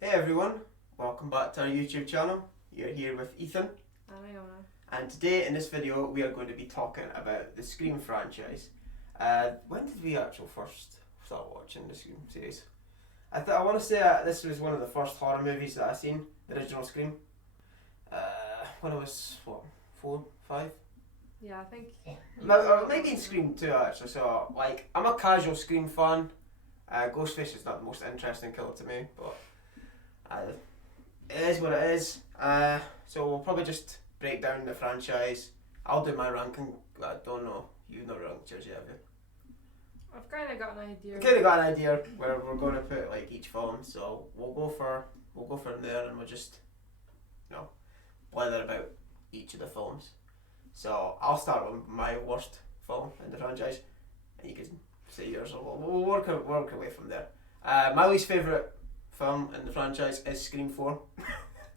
Hey everyone, welcome back to our YouTube channel. You're here with Ethan. And Iona. And today in this video we are going to be talking about the Scream franchise. When did we actually first start watching the Scream series? I want to say this was one of the first horror movies that I seen, the original Scream. When I was, 4, 5? Yeah, I think. Maybe in Scream 2 actually, so like, I'm a casual Scream fan. Ghostface is not the most interesting killer to me, but it is what it is. So we'll probably just break down the franchise. I'll do my ranking. I don't know. You've not ranked yours yet, have you? I've kind of got an idea. Kind of got an idea where we're going to put like each film. So we'll go from there, and we'll just, blather about each of the films. So I'll start with my worst film in the franchise, and you can say yours. We'll work our way from there. My least favourite film in the franchise is Scream 4.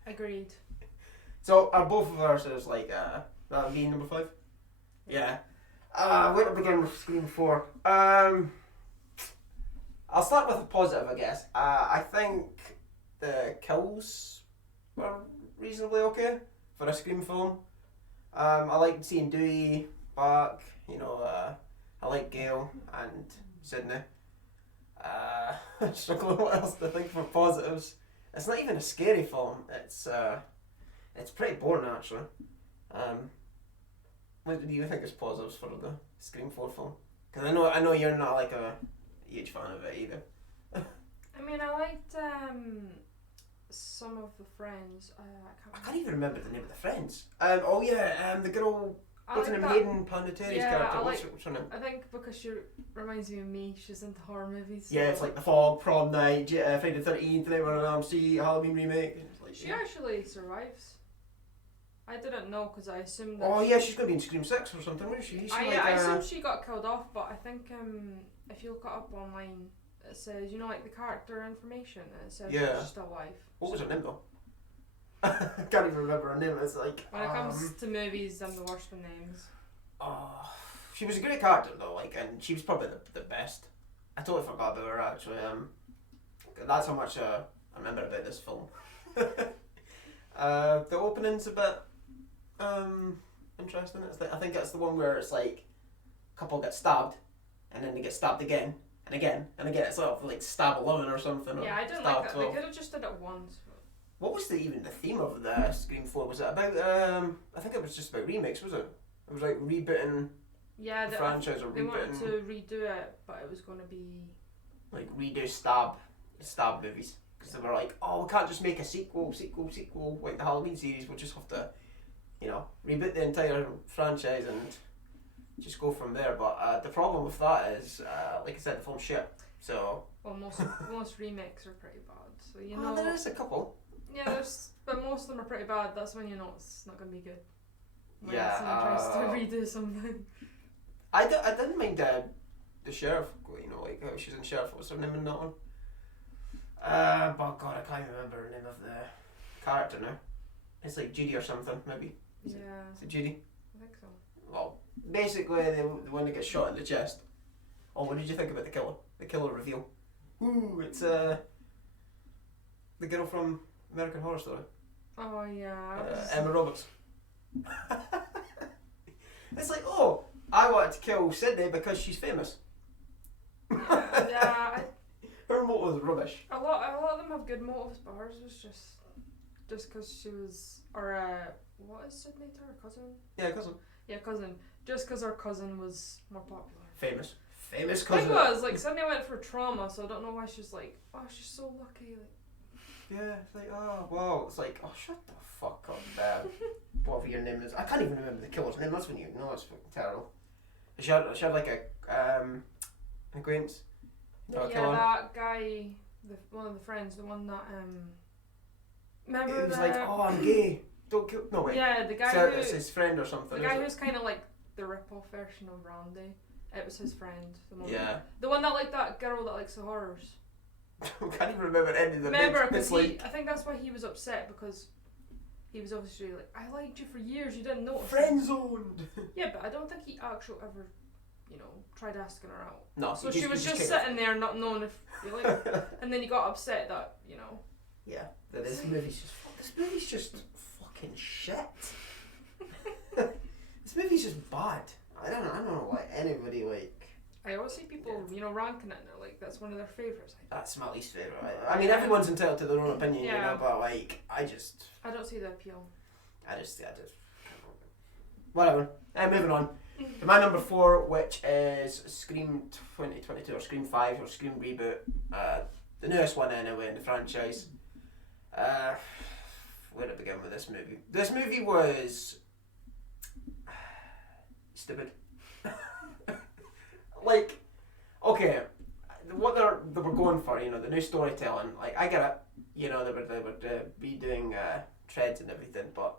Agreed. So are both of ours is like that would be number 5? Yeah. Where to begin with Scream 4? I'll start with a positive, I guess. I think the kills were reasonably okay for a Scream film. I liked seeing Dewey back, I like Gail and Sydney. Struggling what else to think for positives. It's not even a scary film. It's pretty boring actually. What do you think is positives for the Scream 4 film? Because I know you're not like a huge fan of it either. I mean, I liked some of the friends. I can't even remember the name of the friends. The girl. What's her name? Hayden Panettieri's character. What's her name? I think because she reminds me of me, she's into horror movies. Yeah, it's like The Fog, Prom Night, Friday the 13th, Nightmare on Elm Street, Halloween remake. Like, she actually survives. I didn't know because I assumed that. Oh yeah, she's gonna be in Scream 6 or something, wouldn't she? I assumed she got killed off, but I think if you look it up online, it says like the character information, and it says she's still alive. What was her name though? I can't even remember her name. It's like when it comes to movies, I'm the worst with names. Oh, she was a great character though, and she was probably the best. I totally forgot about her actually. That's how much I remember about this film. The opening's a bit interesting. It's like, I think it's the one where it's like a couple get stabbed, and then they get stabbed again and again and again. It's sort of like stab 11 or something. Yeah, I didn't like that. 12. They could have just did it once. What was even the theme of the Scream 4? Was it about, I think it was just about remakes, was it? It was like rebooting the franchise or rebooting. They wanted to redo it, but it was going to be... like redo stab movies. Because they were like, oh, we can't just make a sequel, like the Halloween series, we'll just have to, reboot the entire franchise and just go from there. But the problem with that is, like I said, the film's shit, so... Well, most remakes are pretty bad, so there is a couple. Yeah, but most of them are pretty bad. That's when you know it's not going to be good. When someone tries to redo something. I didn't mind the sheriff, like how she's in sheriff. What's her name in that one? But God, I can't even remember the name of the character now. It's like Judy or something, maybe. Is it Judy? I think so. Well, basically the one that gets shot in the chest. Oh, what did you think about the killer? The killer reveal. Ooh, it's the girl from American Horror Story. Oh yeah. Emma Roberts. It's like, oh, I wanted to kill Sydney because she's famous. Yeah. Her motive was rubbish. A lot of them have good motives, but hers was just because she was, what is Sydney to her cousin? Yeah, cousin. Yeah, cousin. Just because her cousin was more popular. Famous cousin. The thing was, like, Sydney went for trauma, so I don't know why she's like, oh, she's so lucky. Like, yeah, it's like, oh, wow. It's like, oh, shut the fuck up, Dad. Whatever your name is. I can't even remember the killer's name. That's when you know it's fucking terrible. She had like a, an acquaintance. That guy, one of the friends, the one that, remember it was like, oh, I'm gay. Don't kill. No, wait. Yeah, the guy so it's his friend or something. The guy who's kind of like the rip-off version of Randy. It was his friend. The one that liked that girl that likes the horrors. I can't even remember any of the names. Remember, because I think that's why he was upset, because he was obviously like, I liked you for years, you didn't notice. Friend zoned. Yeah, but I don't think he actually ever tried asking her out. No. So she was just sitting there not knowing if you like her. And then you got upset that, Yeah, that this movie's just fucking shit. This movie's just bad. I don't know why anybody I always see people, ranking it and they're like, that's one of their favourites. That's my least favourite. I mean, everyone's entitled to their own opinion, but I don't see the appeal. I just whatever. Moving on to my number 4, which is Scream 2022 or Scream 5 or Scream Reboot, the newest one anyway in the franchise. Where to begin with this movie? This movie was stupid. Okay, what they were going for, the new storytelling. I get it. They would be doing treads and everything, but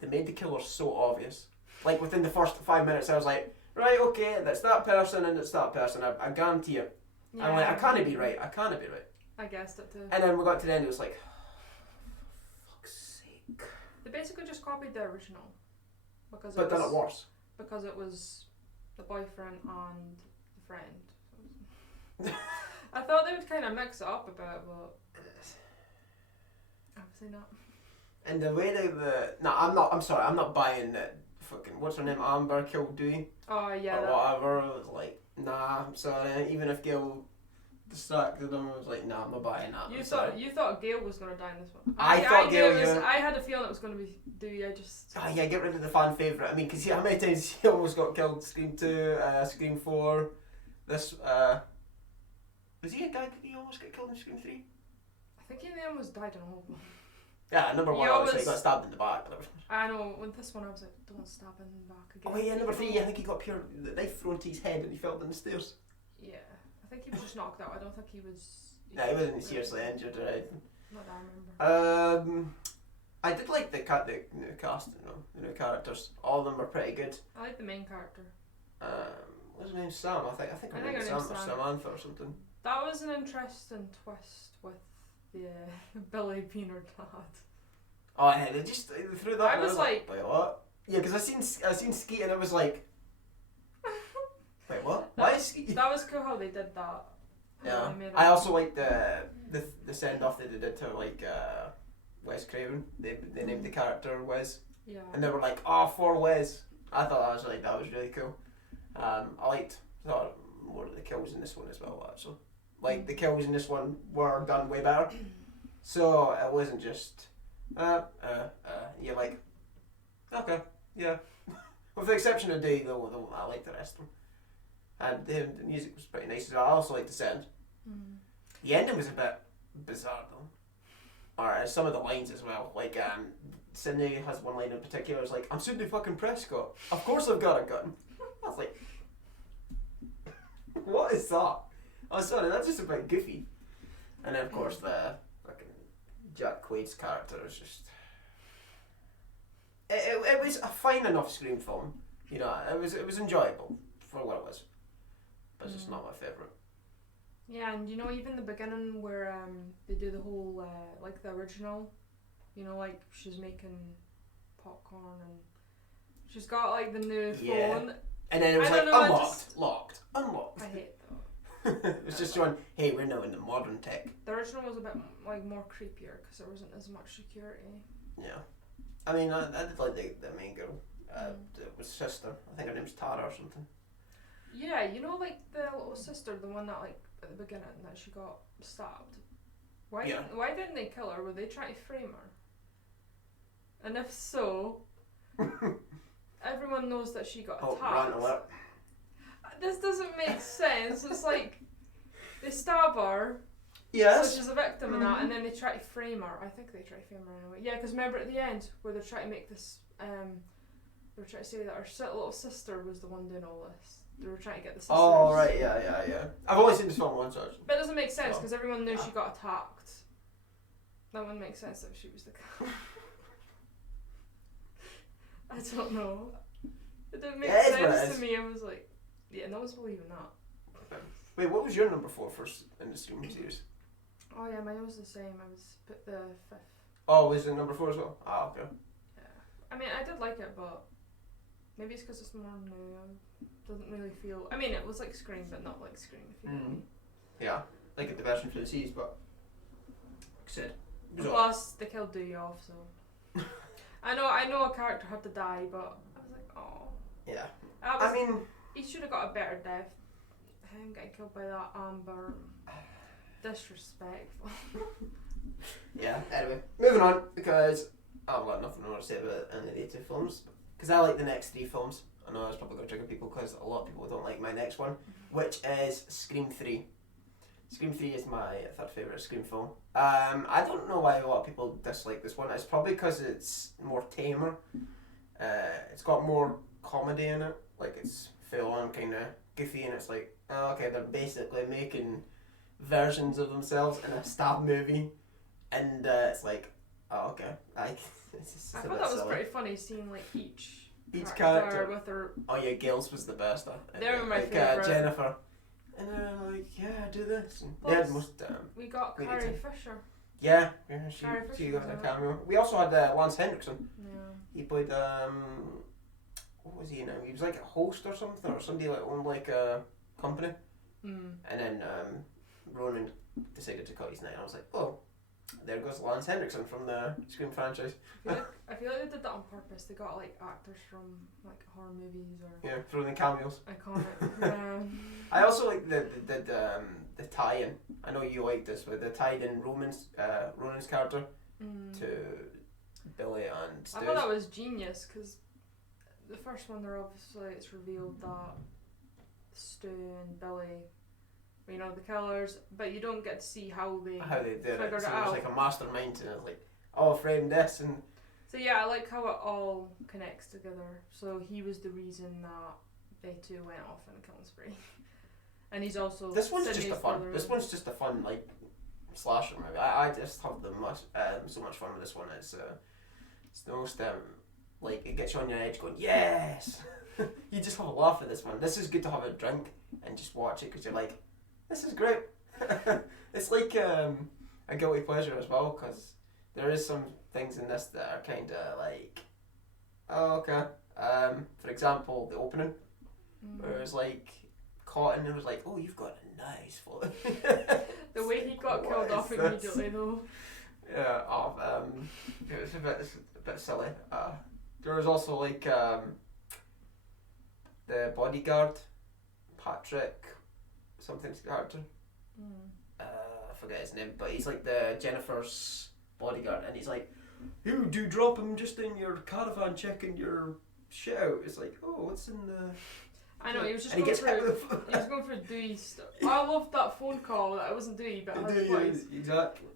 they made the killer so obvious. Within the first 5 minutes, I was like, right, okay, that's that person and it's that person. I guarantee it. Yeah. I'm like, I can't be right. I guessed it too. And then we got to the end, it was like, for fuck's sake. They basically just copied the original. But done it worse. Because it was the boyfriend and the friend. I thought they would kind of mix it up a bit, but obviously not. And the way I'm sorry, I'm not buying that fucking, what's her name, Amber killed Dewey? Oh yeah. Or whatever. I was like, nah, I'm sorry. Even if Gail distracted him, I was like, nah, I'm not buying that. You thought Gail was going to die in this one. I thought Gail, I had a feeling it was going to be Dewey. Oh yeah, get rid of the fan favourite. I mean, because how many times he almost got killed? Scream 2, Scream 4, this, was he a guy, did he almost get killed in Scream 3? I think he almost died in all of them. Yeah, number 1 obviously he got stabbed in the back. I know, with this one I was like, don't stab in the back again. Oh yeah, number 3, I think he got the knife thrown to his head and he fell down the stairs. Yeah, I think he was just knocked out. I don't think he was... Yeah, he wasn't seriously injured or anything. Not that I remember. I did like the new casting, the new characters. All of them were pretty good. I like the main character. What's her name? Sam. I think her name is Sam or Samantha or something. That was an interesting twist with the Billy being her dad. Oh yeah, they threw that. I was like, wait, what? Yeah, because I seen Skeet and it was like, wait, what? Why is Skeet? That was cool how they did that. Yeah, I also like the send off that they did to Wes Craven. They named the character Wes. Yeah. And they were like, oh, for Wes. I thought that was really cool. I thought more of the kills in this one as well, actually. The kills in this one were done way better. So it wasn't just you're like, okay, yeah. With the exception of Day though, I like the rest of them. And the music was pretty nice as well. I also liked the sound. Mm. The ending was a bit bizarre though. Or some of the lines as well. Cindy has one line in particular. It's like, I'm Cindy fucking Prescott. Of course I've got a gun. I was like, what is that? Oh, sorry, that's just a bit goofy. And then of course the fucking Jack Quaid's character is just. It was a fine enough Scream film. It was enjoyable for what it was. But it's just not my favourite. Yeah, and even the beginning where they do the whole the original, she's making popcorn and she's got the new phone. And then it was unlocked, locked, unlocked. I hate that. It was just showing, hey, we're now in the modern tech. The original was a bit more creepier because there wasn't as much security. Yeah, I mean, I did like the main girl. It was sister. I think her name's Tara or something. Yeah, the little sister, the one that at the beginning that she got stabbed. Why didn't they kill her? Were they trying to frame her? And if so, everyone knows that she got attacked. This doesn't make sense. It's like they stab her. Yes. So she's a victim of that, and then they try to frame her. I think they try to frame her anyway. Yeah, because remember at the end where they're trying to make this, they were trying to say that her little sister was the one doing all this. They were trying to get the sisters. Oh right, yeah. I've only seen this film once actually. But it doesn't make sense because everyone knew she got attacked. That wouldn't make sense if she was the killer. I don't know. It didn't make sense to me. I was like, yeah, no one's believing that. Wait, what was your number 4 first in the Scream series? Oh yeah, mine was the same. I was put the 5th. Oh, was it number 4 as well? Ah, okay. Yeah. I mean, I did like it, but Maybe it's because it's more new. Doesn't really feel. I mean, it was like Scream, but not like Scream. If you know me. Yeah, like the version for the series, but like I said. Plus, they killed Dewey off, so. I know a character had to die, but I was like, oh. Yeah. I mean, he should have got a better death. Him getting killed by that Amber. Disrespectful. Yeah, anyway, moving on, because I've got nothing more to say about any of the two films. Because I like the next three films. I know that's probably going to trigger people because a lot of people don't like my next one, which is Scream 3. Scream 3 is my third favourite Scream film. I don't know why a lot of people dislike this one. It's probably because it's more tamer. It's got more comedy in it. Like, it's full on kind of goofy, and it's like, oh, okay, they're basically making versions of themselves in a stab movie. And it's like, oh, okay. It's just I a thought bit that was silly. pretty funny seeing like each character with her. Oh yeah, Gail's was the best. They were my like, favourite. Jennifer. And then I'm like, yeah, do this. And Plus, they had the most. We got we Carrie need Fisher. Yeah, she Carrie she Fisher got was a in it. cameo. We also had Lance Henriksen. Yeah. He played what was he now? He was like a host or something, or somebody like owned like a company. And then Ronan decided to cut his night. I was like, oh, there goes Lance Henriksen from the Scream franchise. I feel like they did that on purpose. They got like actors from like horror movies or Yeah, throwing in cameos. iconic. Yeah. I also like the tie-in. I know you like this, but the tied in Ronan's character to Billy and Stu. I thought that was genius because the first one, it's revealed that Stu and Billy, you know, the killers, but you don't get to see how they did it. figured So it it out. was like a mastermind, and it was like, oh, frame this, and So yeah, I like how it all connects together. So he was the reason that they two went off on a killing spree, and he's also this one's Sydney's just a fun. brother. This one's just a fun like slasher movie. I just have so much fun with this one. It's the most like it gets you on your edge, going yes. You just have a laugh at this one. This is good to have a drink and just watch it because you're like, this is great. It's like a guilty pleasure as well because there is some things in this that are kind of like, oh okay. For example, the opening, where it was like caught and it was like, oh, you've got a nice foot. The way he got killed off immediately though. Yeah, it was a bit silly. There was also like the bodyguard, Patrick, something's character. I forget his name, but he's like the Jennifer's bodyguard, and he's like, "Who do you drop him just in your caravan, checking your shit out?" It's like, "Oh, what's in the?" I know, he was just and going he gets hit for with he was going for Dewey stuff. I loved that phone call. That wasn't Dewey, but it had voice. Exactly.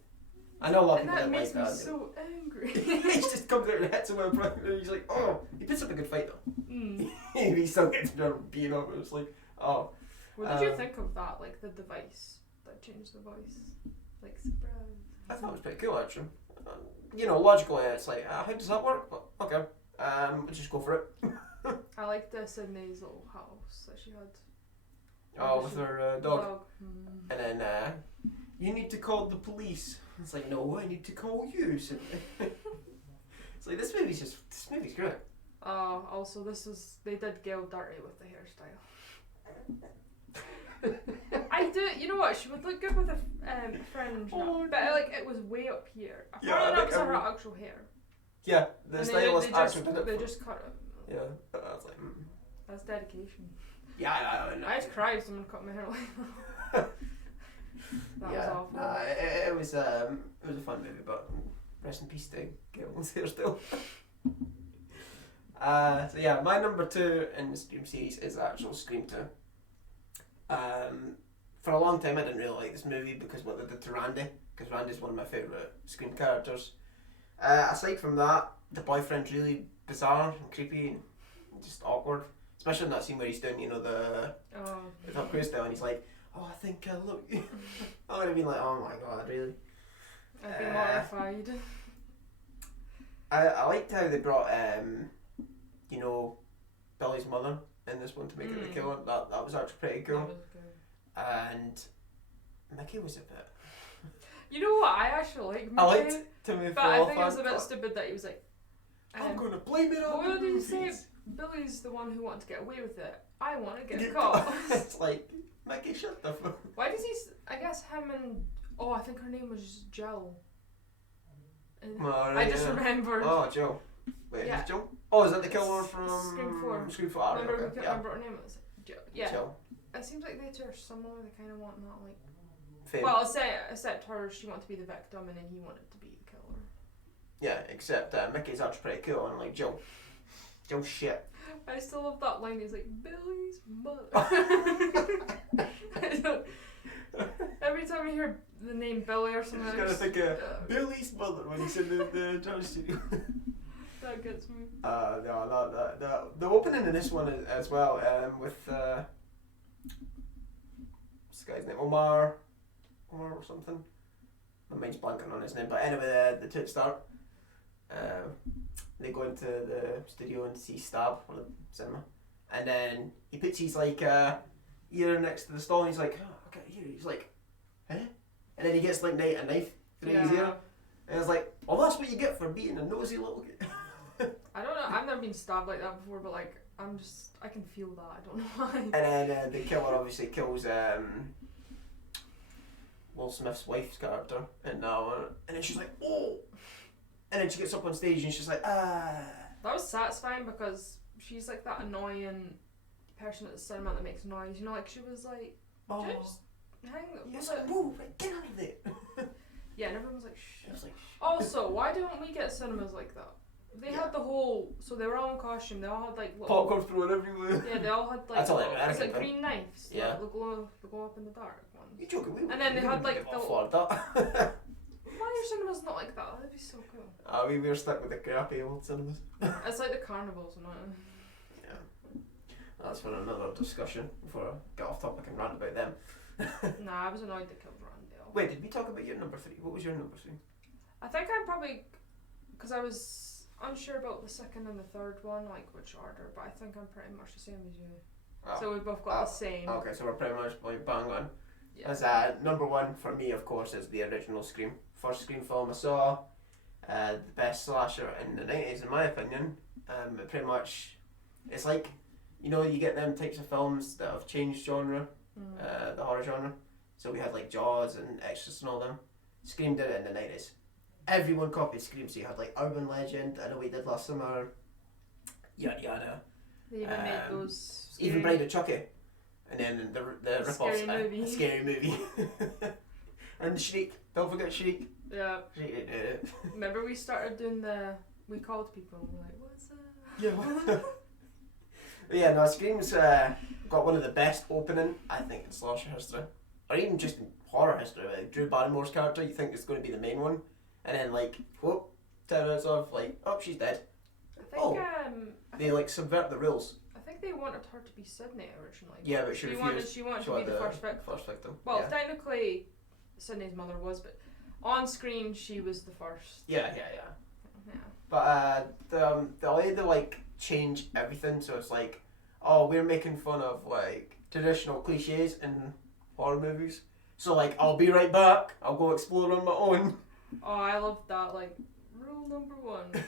I know a lot of And people that didn't makes like me that. so angry. He just comes out and hits him with a front, and he's like, "Oh, he puts up a good fight though." He still gets being over. It's like, oh. What did you think of that? Like the device that changed the voice, like surprise. I thought it was pretty cool actually. You know, logically it's like, how does that work? But okay, we'll just go for it. I liked Sydney's little house that she had. Oh, with her dog. Mm. And then, you need to call the police. It's like, no, I need to call you. So it's like, this movie's great. Also they did Gail dirty with the hairstyle. I do, you know what, she would look good with a fringe, but like it was way up here. I thought that was her actual hair. Yeah, the stylist actually did it. They just cut it. Yeah, I was like, That's dedication. Yeah, I I'd cry if someone cut my hair like that. That was awful. Nah, it was a fun movie, but rest in peace to Gail's hairstyle. So yeah, my number 2 in the Scream series is actual Scream 2. For a long time I didn't really like this movie because what they did to Randy, because Randy's one of my favourite Scream characters. Aside from that, the boyfriend's really bizarre and creepy and just awkward, especially in that scene where he's doing, you know, the Tom Cruise style, and he's like, oh, I think I look. I would have been like, oh my god, really? I'd be mortified. I liked how they brought, you know, Billy's mother in this one to make it the killer. That was actually pretty cool. That was good. And Mickey was a bit. You know what? I actually like Mickey. I liked Timothy but I think it was a bit stupid that he was like, I'm going to blame it on what did he say? Billy's the one who wanted to get away with it. I want to get caught. It's like, Mickey, shut the fuck. Why does he? I guess him and I think her name was Jill. I just remembered. Oh, Jill. Wait, Yeah. is Jill? Oh, is that the killer from Scream 4? Scream 4. Remember, Okay. we couldn't remember her name. It was Jill. Yeah. Jill. It seems like they two are similar. They kind of want that like. Fame. Well, except her, she wanted to be the victim, and then he wanted to be the killer. Yeah, except Mickey's actually pretty cool, and like Jill. Jill shit. I still love that line. He's like, Billy's mother. Every time I hear the name Billy or something, I just gotta think of Billy's mother when he's in the drama studio. That gets me. The opening in this one as well, with this guy's name, Omar or something. My mind's blanking on his name, but anyway, the two start. They go into the studio and see Stab or the cinema, and then he puts his like ear next to the stall, and he's like, "Oh, okay, here." He's like, "Eh?" And then he gets like a knife through his ear, and it's like, "Well, that's what you get for being a nosy little kid." I don't know. I've never been stabbed like that before, but like I can feel that. I don't know why. And then the killer obviously kills Will Smith's wife's character, and then she's like, "Oh," and then she gets up on stage and she's like, "Ah." That was satisfying because she's like that annoying person at the cinema that makes noise. You know, like she was like, "Oh, just hang." yes, like, move, get out of there." Yeah, and everyone was like, "Shh." Like, Also, why don't we get cinemas like that? They had the whole, so they were all in costume. They all had like little popcorn thrown everywhere. Yeah, they all had like. That's all little, American it's like thing. green knives. Yeah. Like, they go up in the dark ones. You're joking. And then they had like the. Florida. Why are cinemas not like that? That'd be so cool. We were stuck with the crappy old cinemas. It's like the carnivals, and Yeah. That's for another discussion before I get off topic and rant about them. Nah, I was annoyed they killed Randall. Wait, did we talk about your number 3? What was your number 3? I think I'm probably, because I was unsure about the second and the third one, like which order, but I think I'm pretty much the same as you. Oh. So we both got the same. Okay, so we're pretty much like bang on. Yeah. As number 1 for me, of course, is the original Scream. First Scream film I saw, the best slasher in the 90s, in my opinion. It pretty much, it's like, you know, you get them types of films that have changed genre, the horror genre. So we had like Jaws and Exorcist and all them. Scream did it in the 90s. Everyone copied Scream, so you had like Urban Legend, I Know We Did Last Summer, yada yada. They even made those. Even Bride of Chucky. And then the rip-offs, Scary movie. And Shriek, don't forget Shriek. Yeah. Shriek did it. Remember we started doing we called people and we're like, what's that? Yeah. But yeah, no, Scream's got one of the best opening, I think, in slasher history. Or even just in horror history. Like Drew Barrymore's character, you think is going to be the main one. And then like, whoop, 10 minutes off, like, oh, she's dead. I think, they like subvert the rules. I think they wanted her to be Sydney originally. Yeah, but she refused. She wanted to be the first victim. First victim. Well, yeah. technically, Sydney's mother was, but on screen she was the first. Yeah. Yeah. But the way they like change everything, so it's like, oh, we're making fun of like traditional cliches in horror movies. So like, I'll be right back. I'll go explore on my own. Oh, I love that. Like, rule number 1.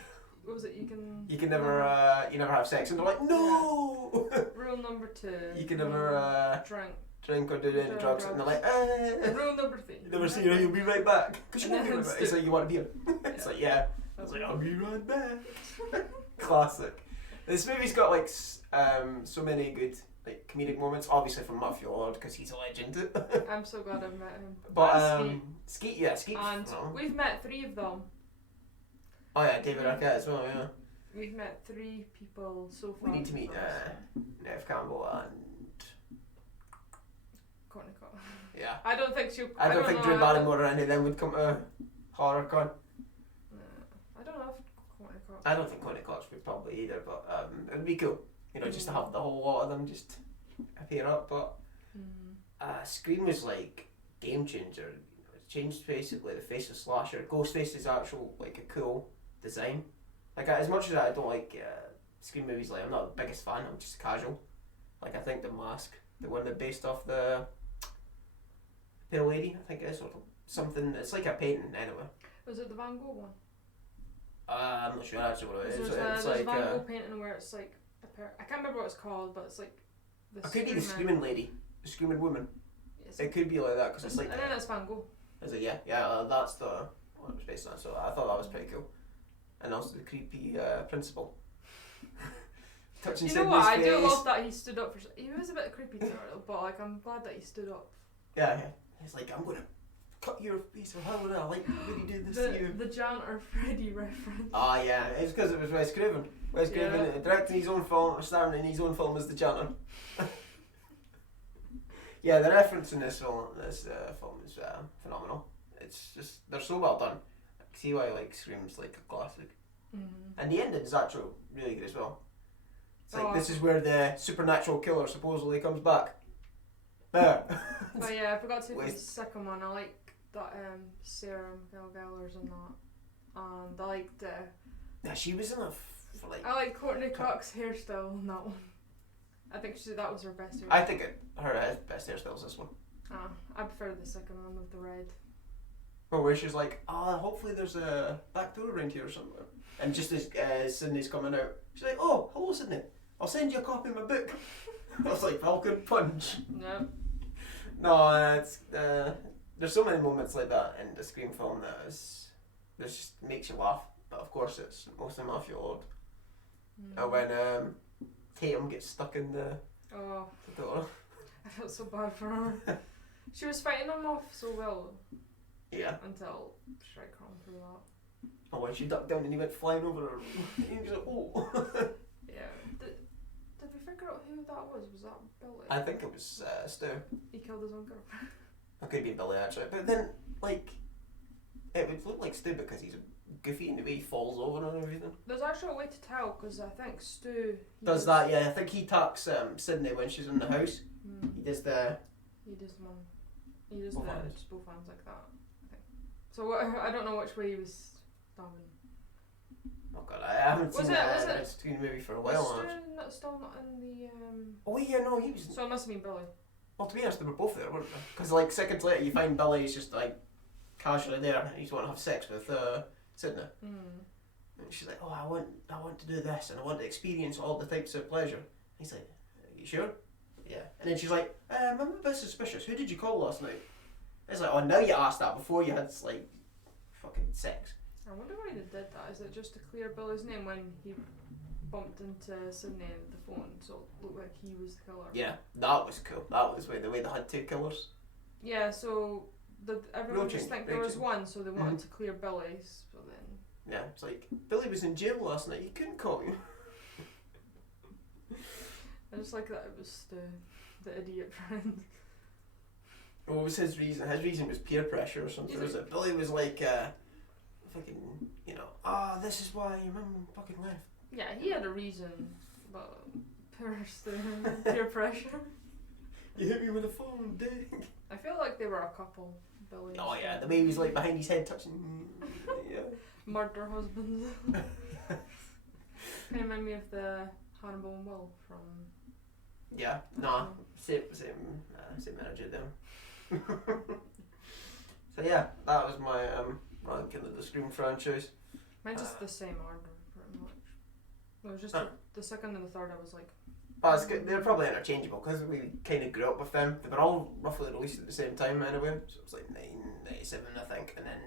What was it? You can never have sex, and they're like, no. Rule number 2. You can never drink or do any drugs, and they're like, Rule number 3. You never see her, you'll be right back. Because you And won't be then right back. It's like, you want to be here. It's like, yeah. I was like, I'll be right back. Classic. This movie's got like so many good like comedic moments. Obviously from Matthew Lillard because he's a legend. I'm so glad I've met him. But Skeet. And we've met 3 of them. Oh yeah, David Arquette as well. Yeah. We've met 3 people so far. We need to meet Neve Campbell and Courtney Cox. Yeah. I don't think she'll. I don't think Drew Barrymore or any of them would come to HorrorCon. I don't know if Courtney Cox. I don't think Courtney Cox would probably either, but it'd be cool. You know, just to have the whole lot of them just appear up. But Scream was like game changer. It changed basically the face of slasher. Ghostface is actual like a cool design. Like as much as I don't like Scream movies, like I'm not the biggest fan. I'm just casual. Like I think the Mask, the one that based off the Pale Lady, I think it is, or something. It's like a painting anyway. Was it the Van Gogh one? I'm not sure actually what it is. There's It's a like Van Gogh painting where it's like a I can't remember what it's called, but it's like the. It could be the screaming lady, the screaming woman. Yes. It could be like that because it's like. And then it's Van Gogh. Is it? Yeah. That's the what it was based on. So I thought that was pretty cool, and also the creepy principal. Touching You know what? I Sydney's do face. love that he stood up for. He was a bit creepy to her, but like I'm glad that he stood up. Yeah. He's like, I'm gonna cut your piece of hell. I like when he did this to you. The janitor Freddy reference. Ah, yeah. It's because it was Wes Craven. Wes Craven directing his own film, or starring in his own film as the janitor. Yeah, the reference in this film is phenomenal. It's just they're so well done. I can see why like Scream's like a classic. Mm-hmm. And the ending is actually really good as well. It's like Oh. this is where the supernatural killer supposedly comes back. There. But yeah, I forgot to say the Waste. second one. I like that Sarah Gellar's in that, and I liked Yeah, she was in a for like. I like Courtney Cox's hairstyle in that one. I think that was her best hairstyle. I think her best hairstyle is this one. I prefer the second one with the red. Oh, where she's like, hopefully there's a back door around here or somewhere. And just as Sydney's coming out, she's like, oh, hello Sydney, I'll send you a copy of my book. I was like, Falcon Punch. No. No, it's there's so many moments like that in the Scream film that just makes you laugh. But of course, it's mostly Matthew Lord. And when Tatum gets stuck in the door. I felt so bad for her. She was fighting him off so well Yeah. until Shrek ran through that. Oh, when she ducked down and he went flying over her. He was like, oh. Yeah. Did we figure out who that was? Was that Billy? I think it was Stu. He killed his own girlfriend. It could be Billy actually, but then like it would look like Stu because he's goofy in the way he falls over and everything. There's actually a way to tell because I think Stu Does that? Yeah, I think he talks Sydney when she's in the house. He does the. He does one. He does Both the hands. just both hands like that. I think. So I don't know which way he was stabbing. Oh god, I haven't Was seen it- the Scream movie for a Was while now. Stu still not in the Oh yeah, no, he was. So it must have been Billy. Well, to be honest, they were both there, weren't they? Because like seconds later, you find Billy's just like casually there, and he's want to have sex with Sydney. And she's like, oh, I want to do this, and I want to experience all the types of pleasure. He's like, are you sure? Yeah. And then she's like, I'm a bit suspicious. Who did you call last night? It's like, oh, now you asked that before you had like fucking sex. I wonder why they did that. Is it just to clear Billy's name when he bumped into Sydney on the phone, so it looked like he was the killer? Yeah, that was cool. That was the way they had two killers. Yeah, so everyone just change, think big there was change. one, so they wanted to clear Billy's, but then... Yeah, it's like, Billy was in jail last night, he couldn't call you. I just like that it was the idiot friend. What was his reason? His reason was peer pressure or something, was it? Billy was like, fucking, this is why your mum fucking left. Yeah, he had a reason, but peer pressure. You hit me with a phone, dick. I feel like they were a couple, Billy. Oh yeah, the way he was like behind his head touching. Yeah. Murder husbands. Kind of remind me of the Hannibal and Will from. Yeah. Nah. Same energy there. So yeah, that was my ranking of the Scream franchise. Mine's just the same order, pretty much. It was just the second and the third. I was like. But it's good. They're probably interchangeable because we kind of grew up with them. They were all roughly released at the same time anyway. So it was like 1997, I think, and then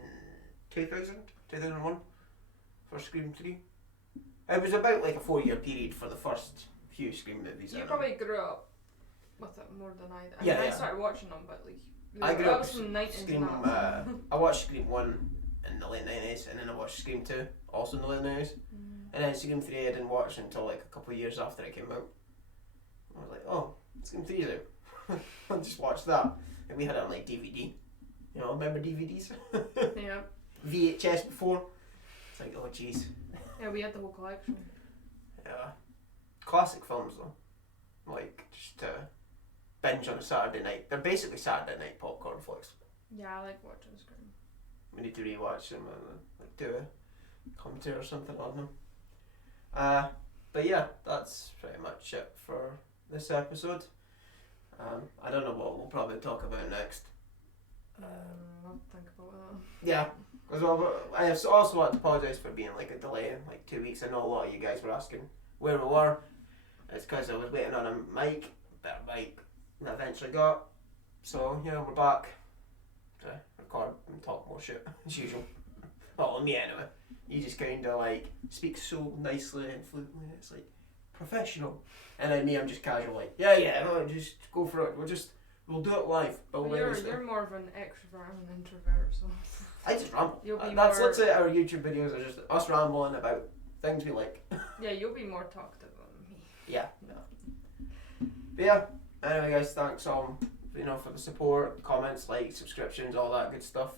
2001 for Scream 3. It was about like a 4-year period for the first few Scream movies. You probably grew up with it more than I did. I Yeah, mean, yeah. I started watching them, but like. I grew that up was from the 90s. Scream. I watched Scream 1 in the late 90s, and then I watched Scream 2 also in the late 90s, and then Scream 3 I didn't watch until like a couple of years after it came out. I was like, oh, Scream 3's out. I just watched that, and we had it on like DVD. You know, remember DVDs? Yeah. VHS before. It's like, oh jeez. Yeah, we had the whole collection. Yeah. Classic films though. Like just to binge on a Saturday night. They're basically Saturday night popcorn flicks. Yeah, I like watching Scream. We need to rewatch them and like do a commentary or something on them. But yeah, that's pretty much it for this episode. I don't know what we'll probably talk about next. I'll think about that. Yeah, because I also want to apologise for being like a delay, like 2 weeks. I know a lot of you guys were asking where we were, It's because I was waiting on a mic, better mic, and I eventually got. So, we're back to record and talk more shit, as usual. Well, me anyway. You just kind of like speak so nicely and fluently, it's like professional. And then me, I'm just casual, like, no, just go for it. We'll do it live. Well, you're more of an extrovert and an introvert, so. I just ramble. That's let's say our YouTube videos are just us rambling about things we like. Yeah, you'll be more talkative than me. Yeah, no. But yeah, anyway guys, thanks for the support, comments, likes, subscriptions, all that good stuff.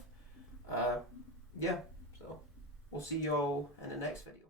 So we'll see you all in the next video.